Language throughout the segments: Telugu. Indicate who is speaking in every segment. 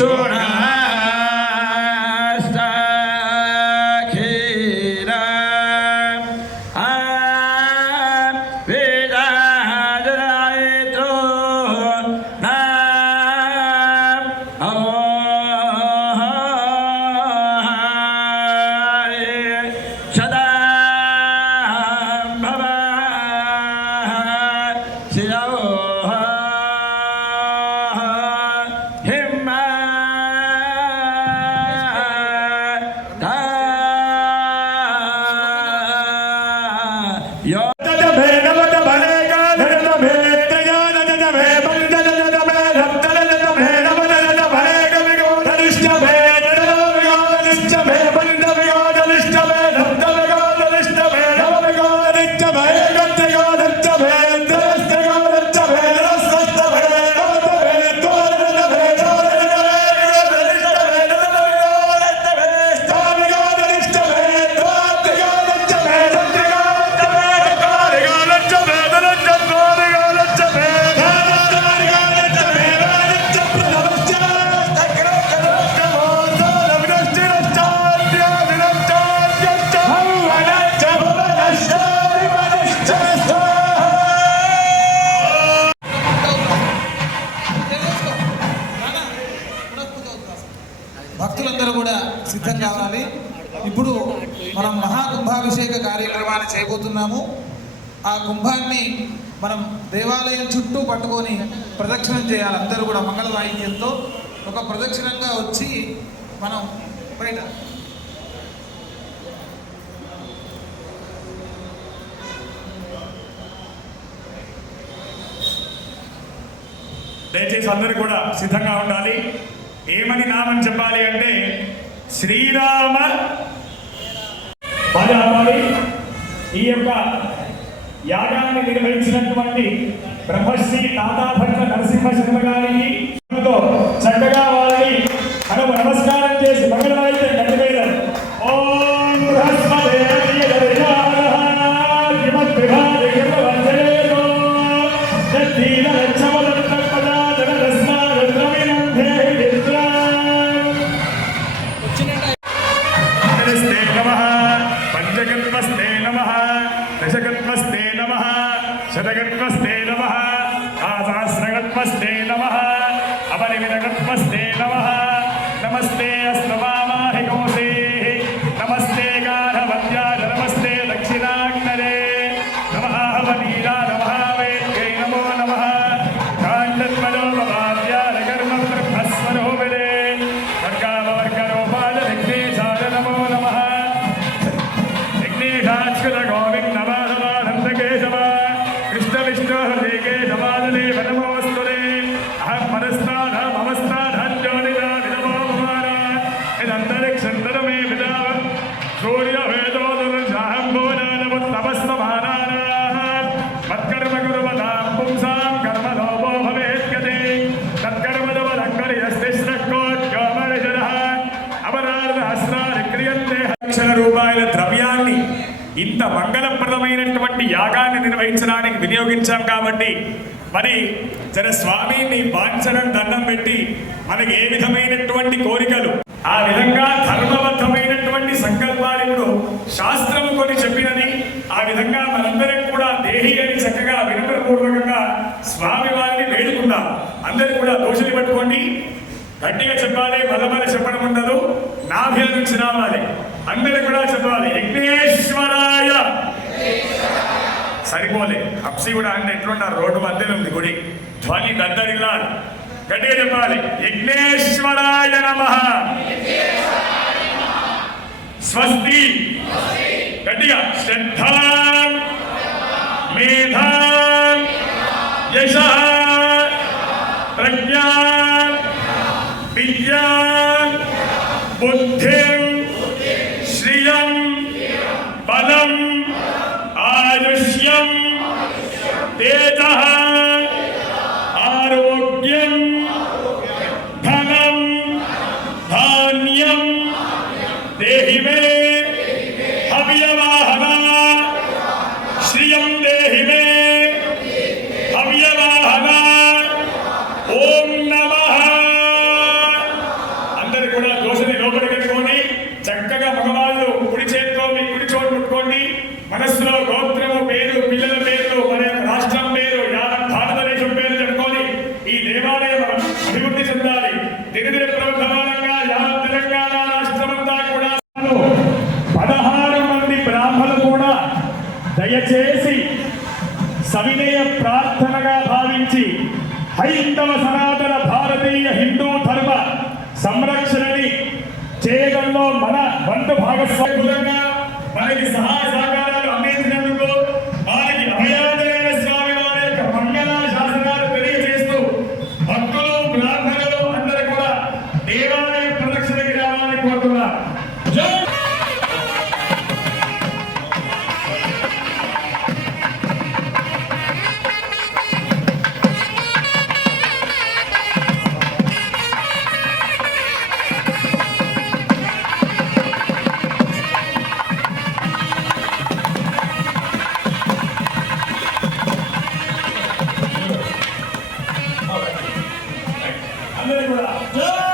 Speaker 1: সোনা
Speaker 2: అందరూ కూడా సిద్ధం కావాలి. ఇప్పుడు మనం మహాకుంభాభిషేక కార్యక్రమాన్ని చేయబోతున్నాము. ఆ కుంభాన్ని మనం దేవాలయం చుట్టూ పట్టుకొని ప్రదక్షిణం చేయాలి. అందరూ కూడా మంగళ వాయిద్యంతో ఒక ప్రదక్షిణంగా వచ్చి మనం బయట.
Speaker 3: దయచేసి అందరూ కూడా సిద్ధంగా ఉండాలి. ఏమని నామం చెప్పాలి అంటే శ్రీరామ పాదాలి ఈ యొక్క యాగాన్ని నిర్వహించినటువంటి బ్రహ్మశ్రీ తాతాభట్ల నరసింహ శర్మ గారికి God's going to వహించడానికి వినియోగించాం కాబట్టి మరి జర స్వామిని బాధించడం దండం పెట్టి మనకి ఏ విధమైనటువంటి కోరికలు ఆ విధంగా ధర్మబద్ధమైనటువంటి సంకల్పాలు ఇప్పుడు శాస్త్రము కొని చెప్పినని ఆ విధంగా మనందరం కూడా దేహి అని చక్కగా వినపూర్వకంగా స్వామి వారిని వేడుకుందాం. అందరూ కూడా దోషులు పట్టుకోండి. గట్టిగా చెప్పాలి బలమని చెప్పడం ఉండదు నాభ్య నుంచి రావాలి అందరూ కూడా చెప్పాలి యజ్ఞేశ్వరాయ. సరిపోలే. హప్సి కూడా అంటే ఎట్లున్నారు రోడ్డు మధ్యలో ఉంది గుడి. ధ్వని దద్దరిల్లా గట్టిగా చెప్పాలి. యజ్ఞేశ్వరాయ నమ. స్వస్తి. గట్టిగా. శ్రద్ధ. మేధా. యశ. నుంచి హైందవ సనాతన భారతీయ హిందూ ధర్మ సంరక్షణని చేయడంలో మన బంధు భాగస్వామ్యంగా మనకి సహాయ సహకారం అందరూ కూడా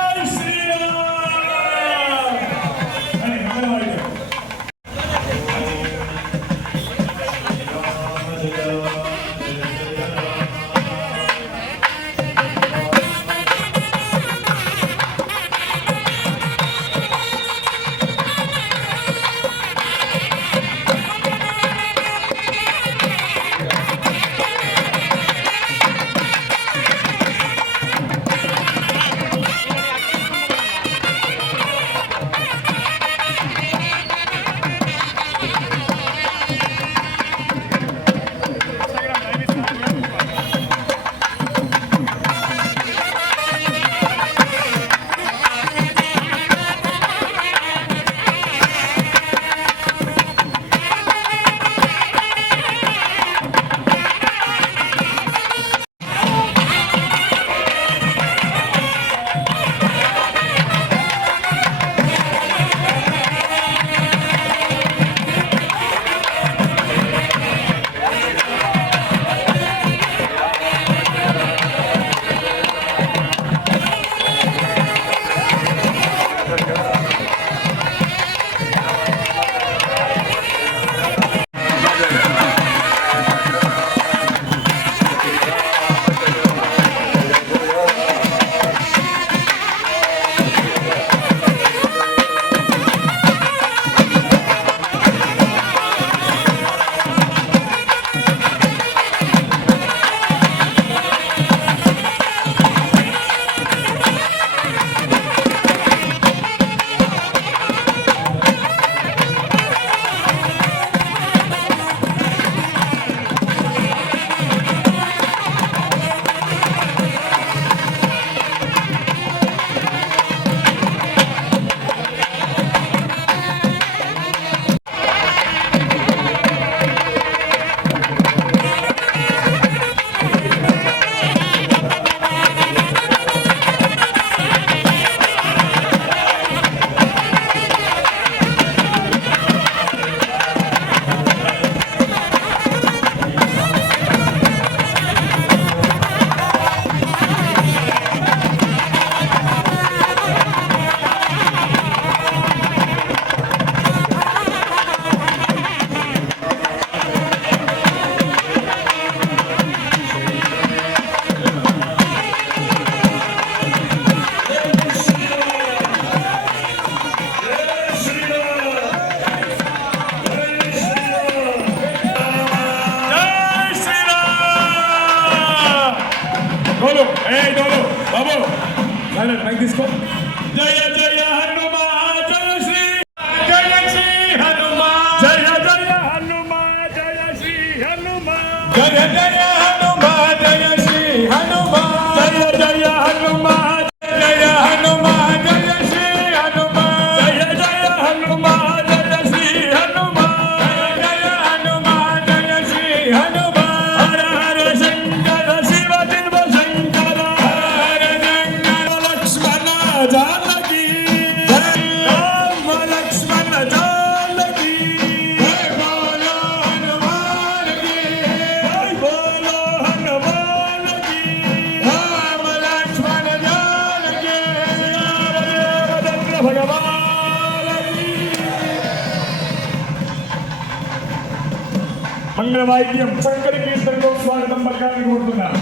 Speaker 3: మంగళ వాయిద్యం చక్కని కీర్తనలో స్వాగతం పలకాలని కోరుతున్నాను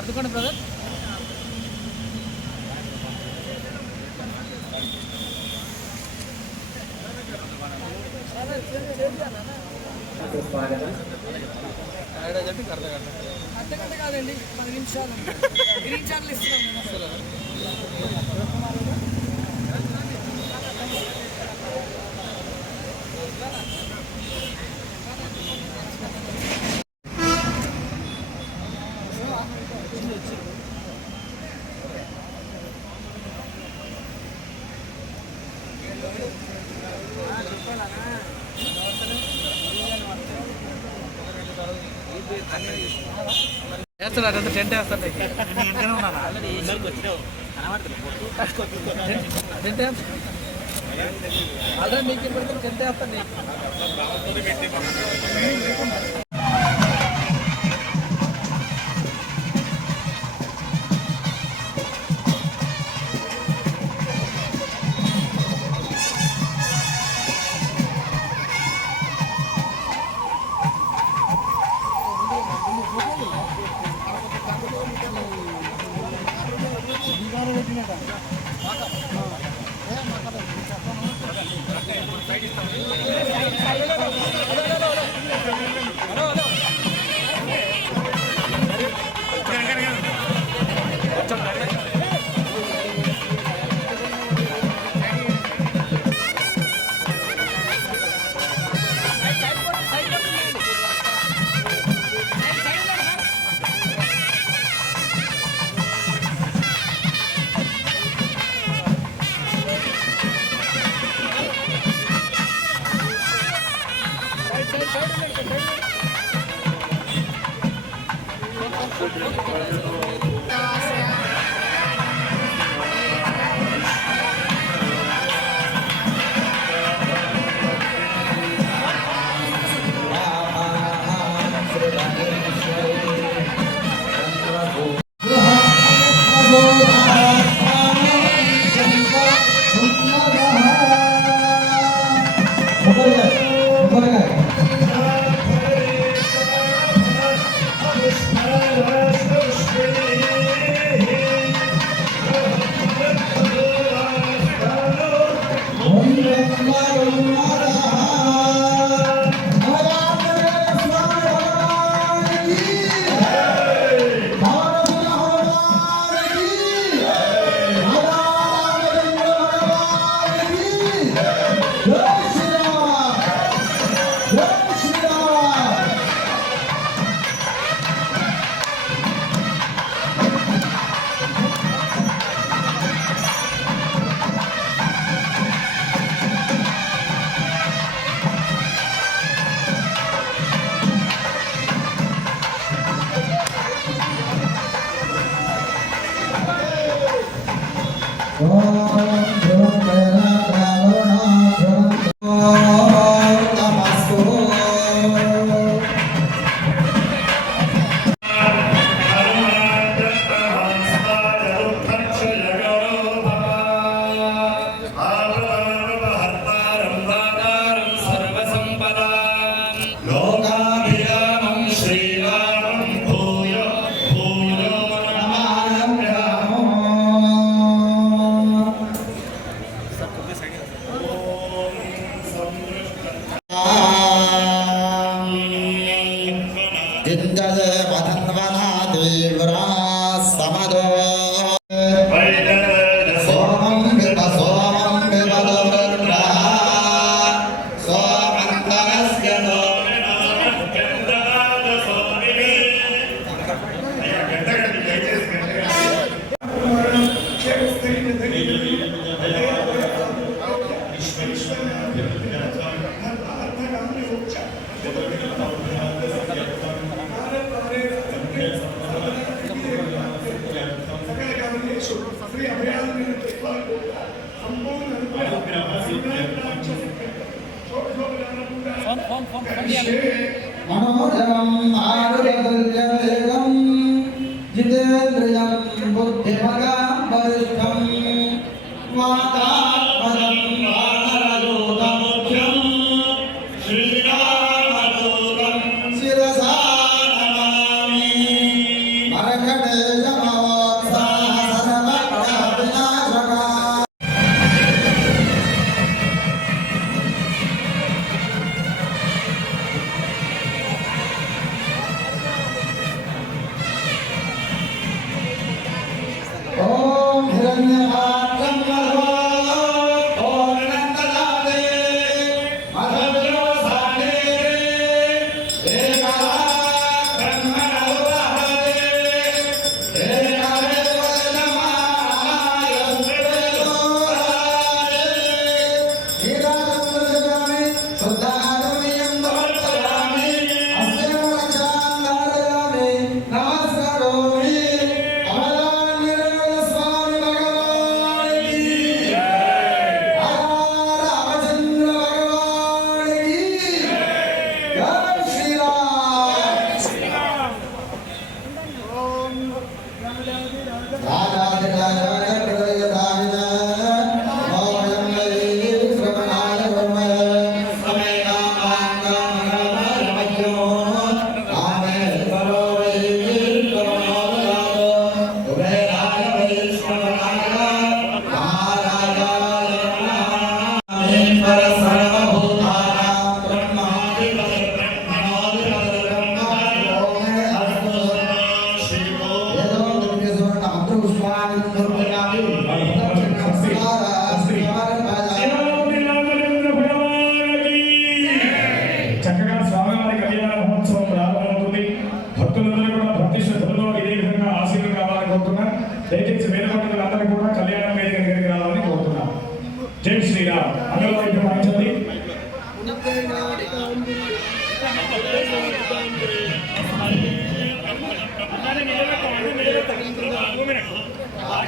Speaker 4: సర్దుకోండి బ్రదర్ అర్ధగంట కాదండి పది నిమిషాలు. గ్రీన్ ఛానల్ ఇస్తున్నాం కదా. వేస్తాడు అదంతా టెంట్ వేస్తాడు టెంట్ ఆల్రెడీ నీకు టెంట్ వేస్తాడు నీకు
Speaker 5: జింజదే
Speaker 3: மனோதரம் ஆருவேகம் ஜிதேந்திரியம் புத்திமகாம் பரிஷ்டம் மாதா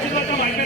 Speaker 5: శతమానం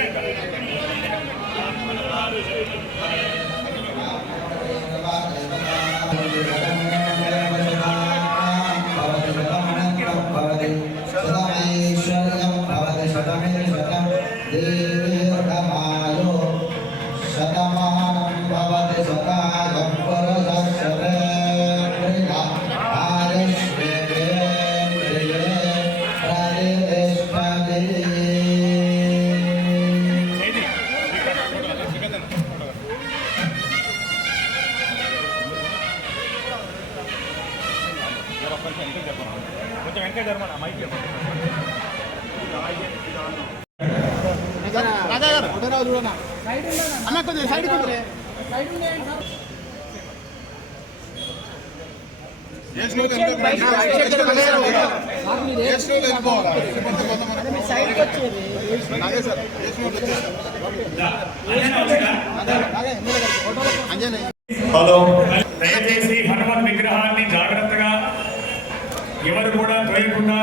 Speaker 3: హలో. దయచేసి హనుమాన్ విగ్రహాన్ని జాగ్రత్తగా ఎవరు కూడా తోయకుండా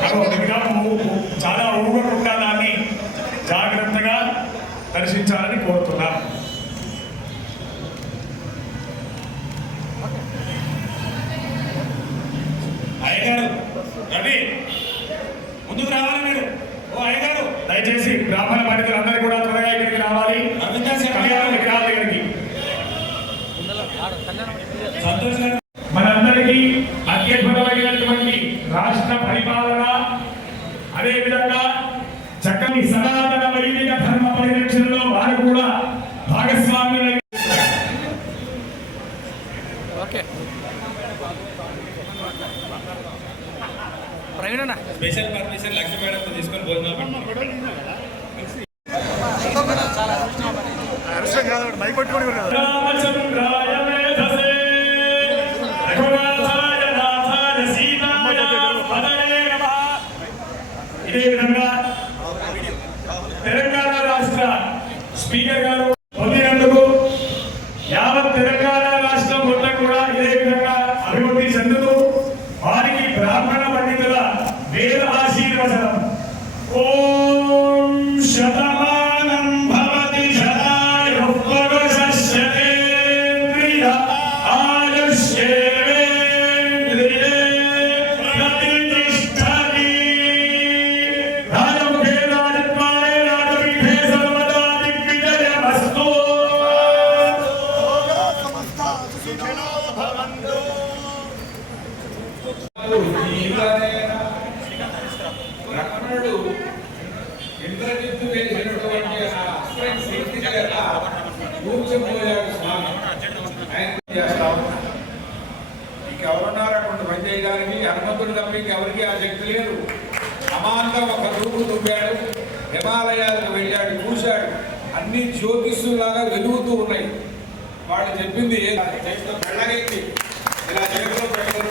Speaker 3: ఆ విగ్రహం ఊ- చాలా ఊగకుండా దాన్ని జాగ్రత్తగా దర్శించాలని కోరుతున్నాం. అయ్యగారు రవి ముందుకు రావాలి మీరు. ఓ అయ్యగారు దయచేసి బ్రాహ్మణ పండితులందరూ కూడా
Speaker 6: హనుమంతుడు తప్ప ఇంకెవరికి ఆ శక్తి లేదు. అమాంతం ఒక రూపు దుబ్బాడు హిమాలయాలకు వెళ్ళాడు చూశాడు. అన్ని జ్యోతిష్యులాగా వెలుగుతూ ఉన్నాయి. వాళ్ళు చెప్పింది చేతితో కళ్ళగెత్తి ఇలా చేతిలో పెట్టడం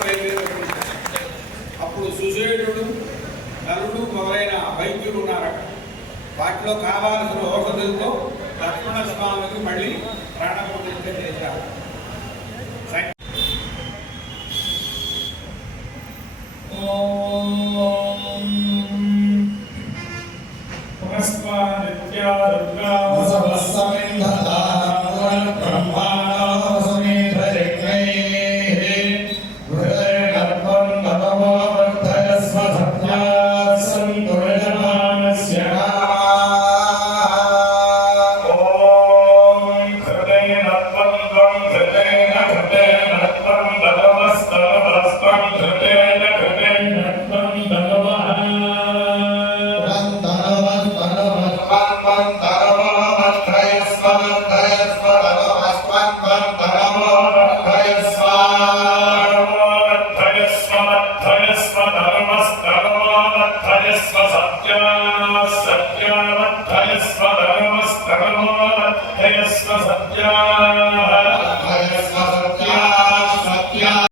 Speaker 6: అప్పుడు సుజేయుడు నలుడు మొదలైన వైద్యులు ఉన్నారట. వాటిలో కావాల్సిన ఔషధులతో లక్ష్మణ స్వామికి మళ్ళీ ప్రాణప్రతిష్ఠ చేశారు